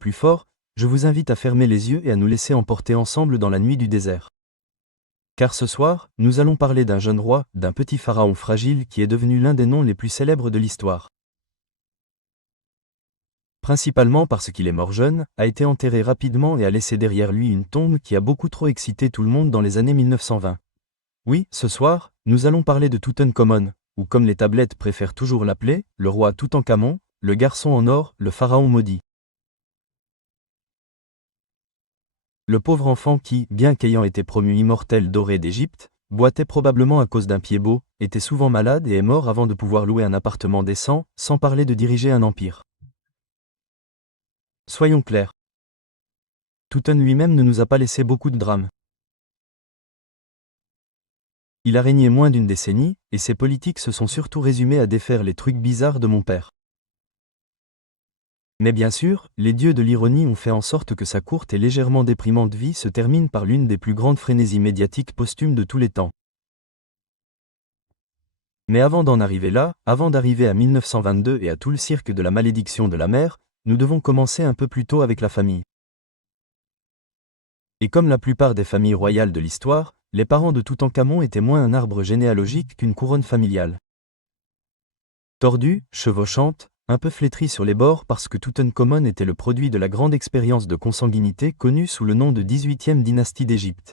plus fort, je vous invite à fermer les yeux et à nous laisser emporter ensemble dans la nuit du désert. Car ce soir, nous allons parler d'un jeune roi, d'un petit pharaon fragile qui est devenu l'un des noms les plus célèbres de l'histoire. Principalement parce qu'il est mort jeune, a été enterré rapidement et a laissé derrière lui une tombe qui a beaucoup trop excité tout le monde dans les années 1920. Oui, ce soir, nous allons parler de Toutankhamon, ou comme les tablettes préfèrent toujours l'appeler, le roi Toutankhamon, le garçon en or, le pharaon maudit. Le pauvre enfant qui, bien qu'ayant été promu immortel doré d'Égypte, boitait probablement à cause d'un pied beau, était souvent malade et est mort avant de pouvoir louer un appartement décent, sans parler de diriger un empire. Soyons clairs. Touten lui-même ne nous a pas laissé beaucoup de drame. Il a régné moins d'une décennie, et ses politiques se sont surtout résumées à défaire les trucs bizarres de mon père. Mais bien sûr, les dieux de l'ironie ont fait en sorte que sa courte et légèrement déprimante vie se termine par l'une des plus grandes frénésies médiatiques posthumes de tous les temps. Mais avant d'en arriver là, avant d'arriver à 1922 et à tout le cirque de la malédiction de la mer, nous devons commencer un peu plus tôt avec la famille. Et comme la plupart des familles royales de l'histoire, les parents de Toutankhamon étaient moins un arbre généalogique qu'une couronne familiale. Tordue, chevauchante, un peu flétrie sur les bords parce que Toutankhamon était le produit de la grande expérience de consanguinité connue sous le nom de 18e dynastie d'Égypte.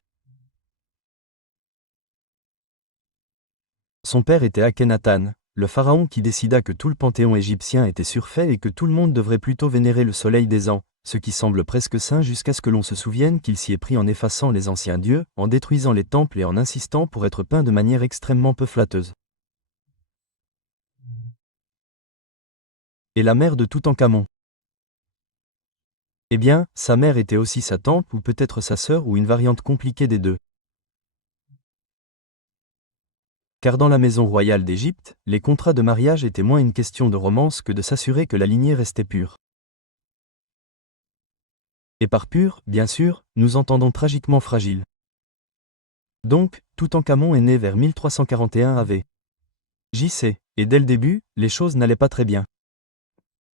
Son père était Akhenaton, le pharaon qui décida que tout le panthéon égyptien était surfait et que tout le monde devrait plutôt vénérer le soleil des ans, ce qui semble presque sain jusqu'à ce que l'on se souvienne qu'il s'y est pris en effaçant les anciens dieux, en détruisant les temples et en insistant pour être peint de manière extrêmement peu flatteuse. Et la mère de Toutankhamon? Eh bien, sa mère était aussi sa tante ou peut-être sa sœur ou une variante compliquée des deux. Car dans la maison royale d'Égypte, les contrats de mariage étaient moins une question de romance que de s'assurer que la lignée restait pure. Et par pur, bien sûr, nous entendons tragiquement fragile. Donc, Toutankhamon est né vers 1341 AV. JC, et dès le début, les choses n'allaient pas très bien.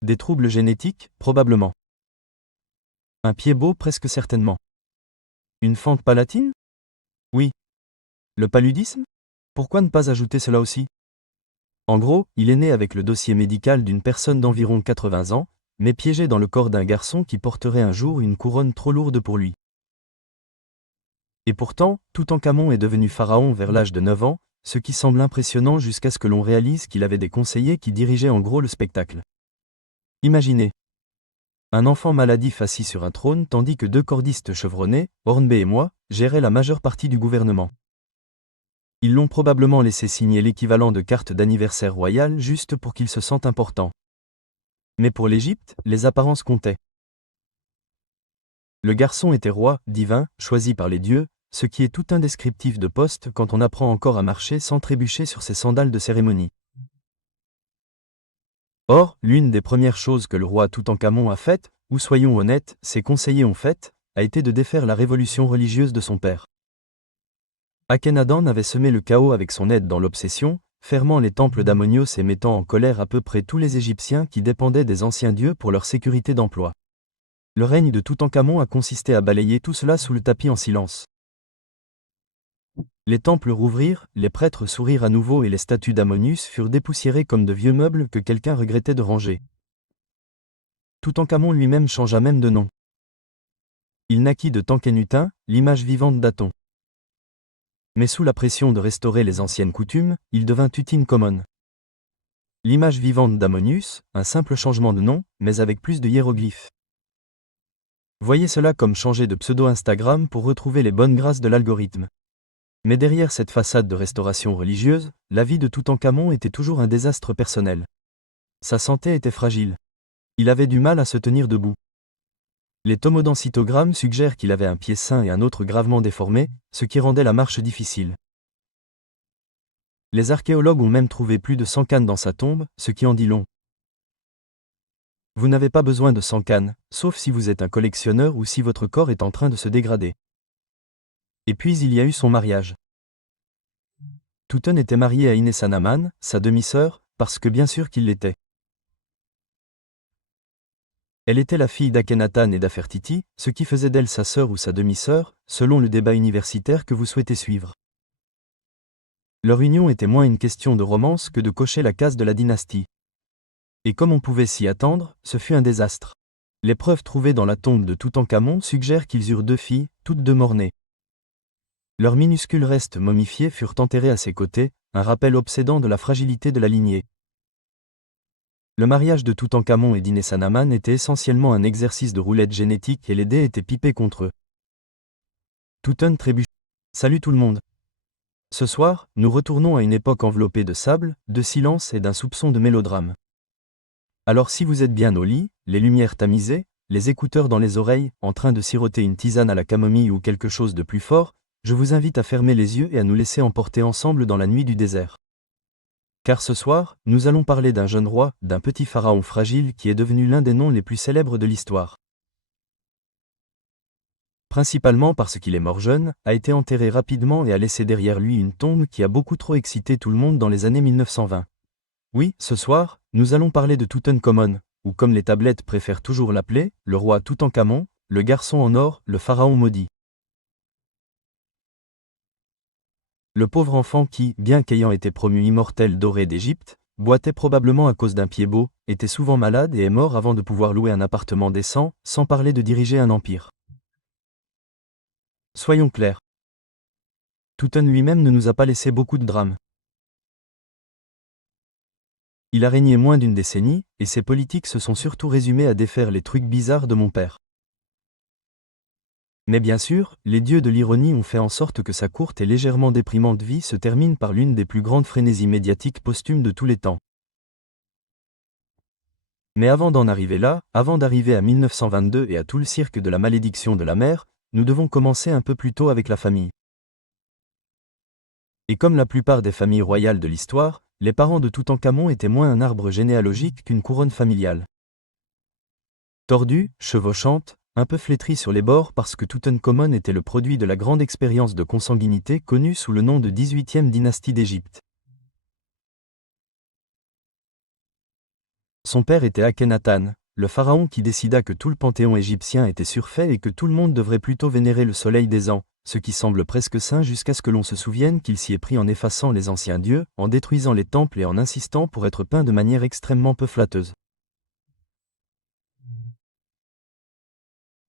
Des troubles génétiques, probablement. Un pied beau, presque certainement. Une fente palatine? Oui. Le paludisme? Pourquoi ne pas ajouter cela aussi? En gros, il est né avec le dossier médical d'une personne d'environ 80 ans, mais piégé dans le corps d'un garçon qui porterait un jour une couronne trop lourde pour lui. Et pourtant, Toutankhamon est devenu pharaon vers l'âge de 9 ans, ce qui semble impressionnant jusqu'à ce que l'on réalise qu'il avait des conseillers qui dirigeaient en gros le spectacle. Imaginez. Un enfant maladif assis sur un trône tandis que deux cordistes chevronnés, Hornby et moi, géraient la majeure partie du gouvernement. Ils l'ont probablement laissé signer l'équivalent de carte d'anniversaire royale juste pour qu'il se sente important. Mais pour l'Égypte, les apparences comptaient. Le garçon était roi, divin, choisi par les dieux, ce qui est tout indescriptif de poste quand on apprend encore à marcher sans trébucher sur ses sandales de cérémonie. Or, l'une des premières choses que le roi Toutankhamon a faites, ou soyons honnêtes, ses conseillers ont faites, a été de défaire la révolution religieuse de son père. Akhenaton avait semé le chaos avec son aide dans l'obsession, fermant les temples d'Amonios et mettant en colère à peu près tous les Égyptiens qui dépendaient des anciens dieux pour leur sécurité d'emploi. Le règne de Toutankhamon a consisté à balayer tout cela sous le tapis en silence. Les temples rouvrirent, les prêtres sourirent à nouveau et les statues d'Amonius furent dépoussiérées comme de vieux meubles que quelqu'un regrettait de ranger. Toutankhamon lui-même changea même de nom. Il naquit de Tankhenutin, l'image vivante d'Aton. Mais sous la pression de restaurer les anciennes coutumes, il devint Tutankhamon. L'image vivante d'Amonius, un simple changement de nom, mais avec plus de hiéroglyphes. Voyez cela comme changer de pseudo Instagram pour retrouver les bonnes grâces de l'algorithme. Mais derrière cette façade de restauration religieuse, la vie de Toutankhamon était toujours un désastre personnel. Sa santé était fragile. Il avait du mal à se tenir debout. Les tomodensitogrammes suggèrent qu'il avait un pied sain et un autre gravement déformé, ce qui rendait la marche difficile. Les archéologues ont même trouvé plus de 100 cannes dans sa tombe, ce qui en dit long. Vous n'avez pas besoin de 100 cannes, sauf si vous êtes un collectionneur ou si votre corps est en train de se dégrader. Et puis il y a eu son mariage. Touten était marié à Inesanaman, sa demi-sœur, parce que bien sûr qu'il l'était. Elle était la fille d'Akhenaton et d'Afertiti, ce qui faisait d'elle sa sœur ou sa demi-sœur, selon le débat universitaire que vous souhaitez suivre. Leur union était moins une question de romance que de cocher la case de la dynastie. Et comme on pouvait s'y attendre, ce fut un désastre. Les preuves trouvées dans la tombe de Toutankhamon suggèrent qu'ils eurent 2 filles, toutes 2 mort-nées. Leurs minuscules restes momifiés furent enterrés à ses côtés, un rappel obsédant de la fragilité de la lignée. Le mariage de Toutankhamon et d'Inesanaman était essentiellement un exercice de roulette génétique et les dés étaient pipés contre eux. Touten trébucha. Salut tout le monde. Ce soir, nous retournons à une époque enveloppée de sable, de silence et d'un soupçon de mélodrame. Alors si vous êtes bien au lit, les lumières tamisées, les écouteurs dans les oreilles, en train de siroter une tisane à la camomille ou quelque chose de plus fort, je vous invite à fermer les yeux et à nous laisser emporter ensemble dans la nuit du désert. Car ce soir, nous allons parler d'un jeune roi, d'un petit pharaon fragile qui est devenu l'un des noms les plus célèbres de l'histoire. Principalement parce qu'il est mort jeune, a été enterré rapidement et a laissé derrière lui une tombe qui a beaucoup trop excité tout le monde dans les années 1920. Oui, ce soir, nous allons parler de Toutankhamon, ou comme les tablettes préfèrent toujours l'appeler, le roi Toutankhamon, le garçon en or, le pharaon maudit. Le pauvre enfant qui, bien qu'ayant été promu immortel doré d'Égypte, boitait probablement à cause d'un pied beau, était souvent malade et est mort avant de pouvoir louer un appartement décent, sans parler de diriger un empire. Soyons clairs. Touten lui-même ne nous a pas laissé beaucoup de drame. Il a régné moins d'une décennie, et ses politiques se sont surtout résumées à défaire les trucs bizarres de mon père. Mais bien sûr, les dieux de l'ironie ont fait en sorte que sa courte et légèrement déprimante vie se termine par l'une des plus grandes frénésies médiatiques posthumes de tous les temps. Mais avant d'en arriver là, avant d'arriver à 1922 et à tout le cirque de la malédiction de la mère, nous devons commencer un peu plus tôt avec la famille. Et comme la plupart des familles royales de l'histoire, les parents de Toutankhamon étaient moins un arbre généalogique qu'une couronne familiale. Tordue, chevauchante, un peu flétrie sur les bords parce que Toutankhamon était le produit de la grande expérience de consanguinité connue sous le nom de 18e dynastie d'Égypte. Son père était Akhenaton, le pharaon qui décida que tout le panthéon égyptien était surfait et que tout le monde devrait plutôt vénérer le soleil des ans, ce qui semble presque saint jusqu'à ce que l'on se souvienne qu'il s'y est pris en effaçant les anciens dieux, en détruisant les temples et en insistant pour être peint de manière extrêmement peu flatteuse.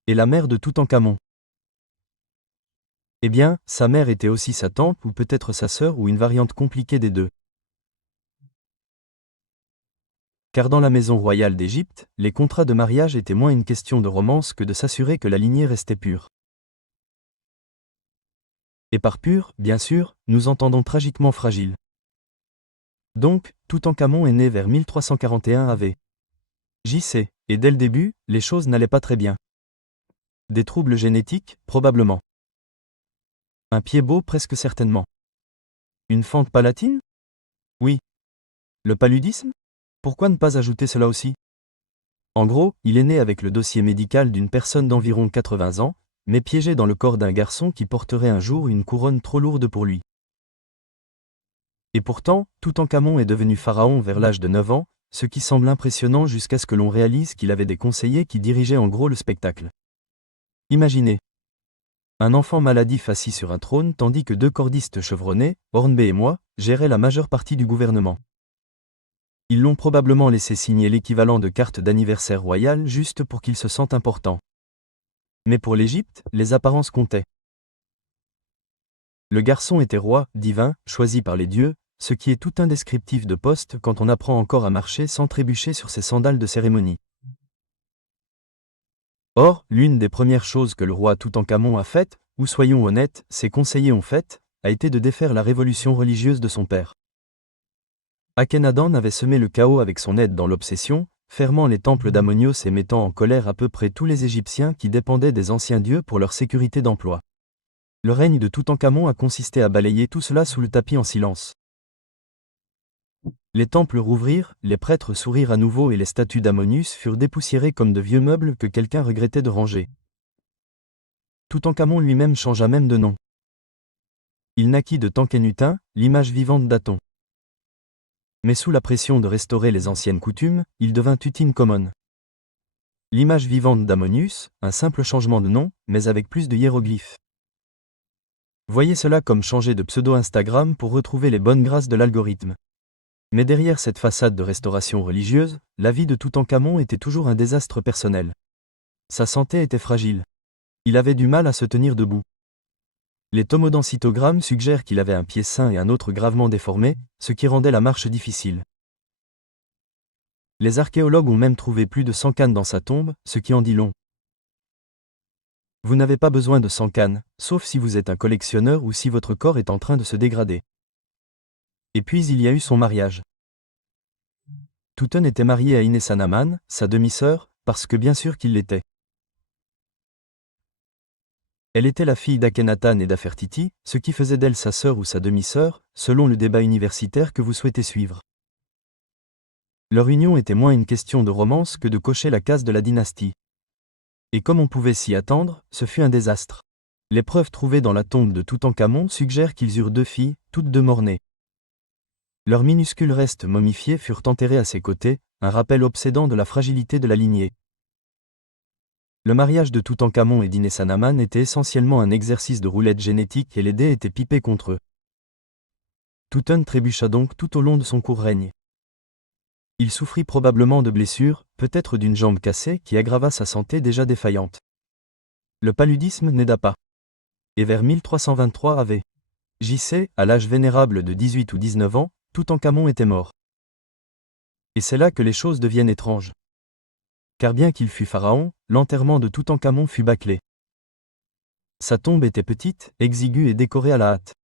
Et la mère de Toutankhamon. Eh bien, sa mère était aussi sa tante ou peut-être sa sœur ou une variante compliquée des deux. Car dans la maison royale d'Égypte, les contrats de mariage étaient moins une question de romance que de s'assurer que la lignée restait pure. Et par pur, bien sûr, nous entendons tragiquement fragile. Donc, Toutankhamon est né vers 1341 AV. JC, et dès le début, les choses n'allaient pas très bien. Des troubles génétiques, probablement. Un pied beau, presque certainement. Une fente palatine? Oui. Le paludisme? Pourquoi ne pas ajouter cela aussi? En gros, il est né avec le dossier médical d'une personne d'environ 80 ans, mais piégé dans le corps d'un garçon qui porterait un jour une couronne trop lourde pour lui. Et pourtant, Toutankhamon est devenu pharaon vers l'âge de 9 ans, ce qui semble impressionnant jusqu'à ce que l'on réalise qu'il avait des conseillers qui dirigeaient en gros le spectacle. Imaginez. Un enfant maladif assis sur un trône tandis que 2 cordistes chevronnés, Hornby et moi, géraient la majeure partie du gouvernement. Ils l'ont probablement laissé signer l'équivalent de carte d'anniversaire royale juste pour qu'il se sente important. Mais pour l'Égypte, les apparences comptaient. Le garçon était roi, divin, choisi par les dieux, ce qui est tout un descriptif de poste quand on apprend encore à marcher sans trébucher sur ses sandales de cérémonie. Or, l'une des premières choses que le roi Toutankhamon a faites, ou soyons honnêtes, ses conseillers ont faites, a été de défaire la révolution religieuse de son père. Akhenaton avait semé le chaos avec son aide dans l'obsession, fermant les temples d'Amonios et mettant en colère à peu près tous les Égyptiens qui dépendaient des anciens dieux pour leur sécurité d'emploi. Le règne de Toutankhamon a consisté à balayer tout cela sous le tapis en silence. Les temples rouvrirent, les prêtres sourirent à nouveau et les statues d'Amonius furent dépoussiérées comme de vieux meubles que quelqu'un regrettait de ranger. Toutankhamon lui-même changea même de nom. Il naquit de Tankhenutin, l'image vivante d'Aton. Mais sous la pression de restaurer les anciennes coutumes, il devint Tutankhamon. L'image vivante d'Ammonius, un simple changement de nom, mais avec plus de hiéroglyphes. Voyez cela comme changer de pseudo Instagram pour retrouver les bonnes grâces de l'algorithme. Mais derrière cette façade de restauration religieuse, la vie de Toutankhamon était toujours un désastre personnel. Sa santé était fragile. Il avait du mal à se tenir debout. Les tomodensitogrammes suggèrent qu'il avait un pied sain et un autre gravement déformé, ce qui rendait la marche difficile. Les archéologues ont même trouvé plus de 100 cannes dans sa tombe, ce qui en dit long. Vous n'avez pas besoin de 100 cannes, sauf si vous êtes un collectionneur ou si votre corps est en train de se dégrader. Et puis il y a eu son mariage. Touten était marié à Inesanaman, sa demi-sœur, parce que bien sûr qu'il l'était. Elle était la fille d'Akhenaton et d'Afertiti, ce qui faisait d'elle sa sœur ou sa demi-sœur, selon le débat universitaire que vous souhaitez suivre. Leur union était moins une question de romance que de cocher la case de la dynastie. Et comme on pouvait s'y attendre, ce fut un désastre. Les preuves trouvées dans la tombe de Toutankhamon suggèrent qu'ils eurent 2 filles, toutes 2 mort-nées. Leurs minuscules restes momifiés furent enterrés à ses côtés, un rappel obsédant de la fragilité de la lignée. Le mariage de Toutankhamon et d'Inesanaman était essentiellement un exercice de roulette génétique et les dés étaient pipés contre eux. Touten trébucha donc tout au long de son court règne. Il souffrit probablement de blessures, peut-être d'une jambe cassée qui aggrava sa santé déjà défaillante. Le paludisme n'aida pas. Et vers 1323 AV. JC, à l'âge vénérable de 18 ou 19 ans, Toutankhamon était mort. Et c'est là que les choses deviennent étranges. Car bien qu'il fût pharaon, l'enterrement de Toutankhamon fut bâclé. Sa tombe était petite, exiguë et décorée à la hâte.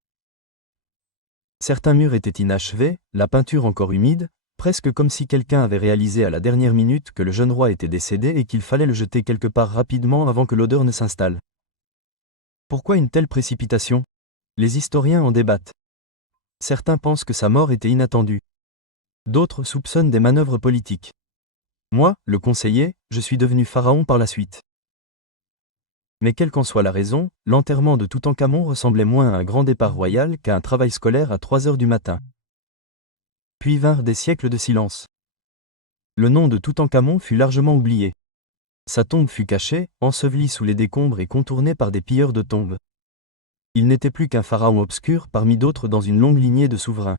Certains murs étaient inachevés, la peinture encore humide, presque comme si quelqu'un avait réalisé à la dernière minute que le jeune roi était décédé et qu'il fallait le jeter quelque part rapidement avant que l'odeur ne s'installe. Pourquoi une telle précipitation ? Les historiens en débattent. Certains pensent que sa mort était inattendue. D'autres soupçonnent des manœuvres politiques. Moi, le conseiller, je suis devenu pharaon par la suite. Mais quelle qu'en soit la raison, l'enterrement de Toutankhamon ressemblait moins à un grand départ royal qu'à un travail scolaire à 3 heures du matin. Puis vinrent des siècles de silence. Le nom de Toutankhamon fut largement oublié. Sa tombe fut cachée, ensevelie sous les décombres et contournée par des pilleurs de tombes. Il n'était plus qu'un pharaon obscur parmi d'autres dans une longue lignée de souverains.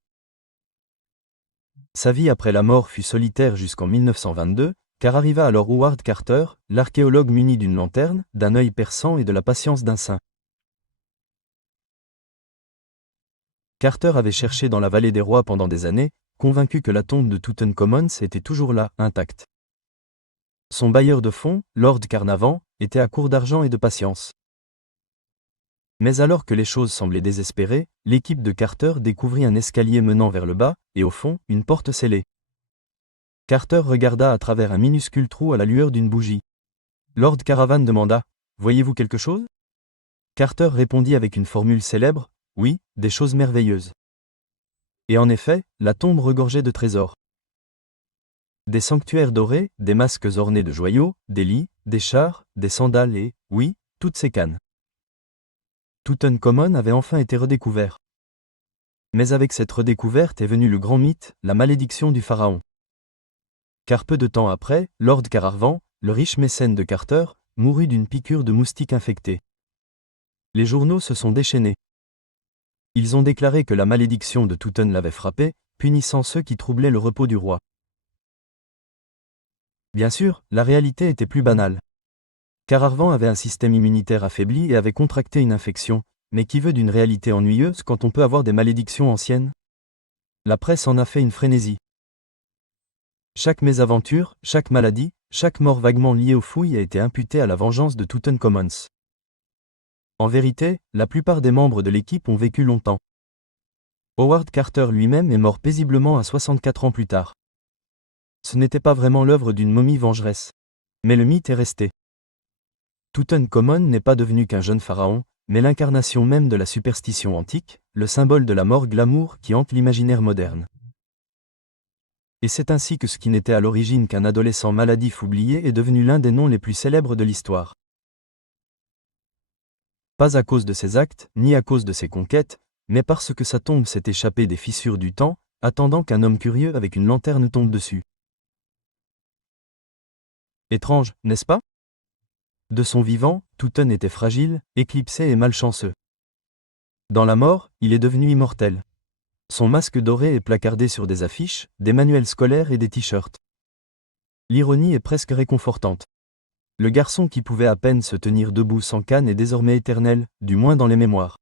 Sa vie après la mort fut solitaire jusqu'en 1922, car arriva alors Howard Carter, l'archéologue muni d'une lanterne, d'un œil perçant et de la patience d'un saint. Carter avait cherché dans la vallée des rois pendant des années, convaincu que la tombe de Toutankhamon était toujours là, intacte. Son bailleur de fonds, Lord Carnarvon, était à court d'argent et de patience. Mais alors que les choses semblaient désespérées, l'équipe de Carter découvrit un escalier menant vers le bas, et au fond, une porte scellée. Carter regarda à travers un minuscule trou à la lueur d'une bougie. Lord Caravan demanda « Voyez-vous quelque chose ?» Carter répondit avec une formule célèbre « Oui, des choses merveilleuses. » Et en effet, la tombe regorgeait de trésors. Des sanctuaires dorés, des masques ornés de joyaux, des lits, des chars, des sandales et, oui, toutes ces cannes. Toutankhamon avait enfin été redécouvert. Mais avec cette redécouverte est venu le grand mythe, la malédiction du pharaon. Car peu de temps après, Lord Carnarvon, le riche mécène de Carter, mourut d'une piqûre de moustique infectée. Les journaux se sont déchaînés. Ils ont déclaré que la malédiction de Touten l'avait frappé, punissant ceux qui troublaient le repos du roi. Bien sûr, la réalité était plus banale. Carnarvon avait un système immunitaire affaibli et avait contracté une infection, mais qui veut d'une réalité ennuyeuse quand on peut avoir des malédictions anciennes ? La presse en a fait une frénésie. Chaque mésaventure, chaque maladie, chaque mort vaguement liée aux fouilles a été imputée à la vengeance de Toutankhamon. En vérité, la plupart des membres de l'équipe ont vécu longtemps. Howard Carter lui-même est mort paisiblement à 64 ans plus tard. Ce n'était pas vraiment l'œuvre d'une momie vengeresse. Mais le mythe est resté. Toutankhamon n'est pas devenu qu'un jeune pharaon, mais l'incarnation même de la superstition antique, le symbole de la mort glamour qui hante l'imaginaire moderne. Et c'est ainsi que ce qui n'était à l'origine qu'un adolescent maladif oublié est devenu l'un des noms les plus célèbres de l'histoire. Pas à cause de ses actes, ni à cause de ses conquêtes, mais parce que sa tombe s'est échappée des fissures du temps, attendant qu'un homme curieux avec une lanterne tombe dessus. Étrange, n'est-ce pas? De son vivant, Touten était fragile, éclipsé et malchanceux. Dans la mort, il est devenu immortel. Son masque doré est placardé sur des affiches, des manuels scolaires et des t-shirts. L'ironie est presque réconfortante. Le garçon qui pouvait à peine se tenir debout sans canne est désormais éternel, du moins dans les mémoires.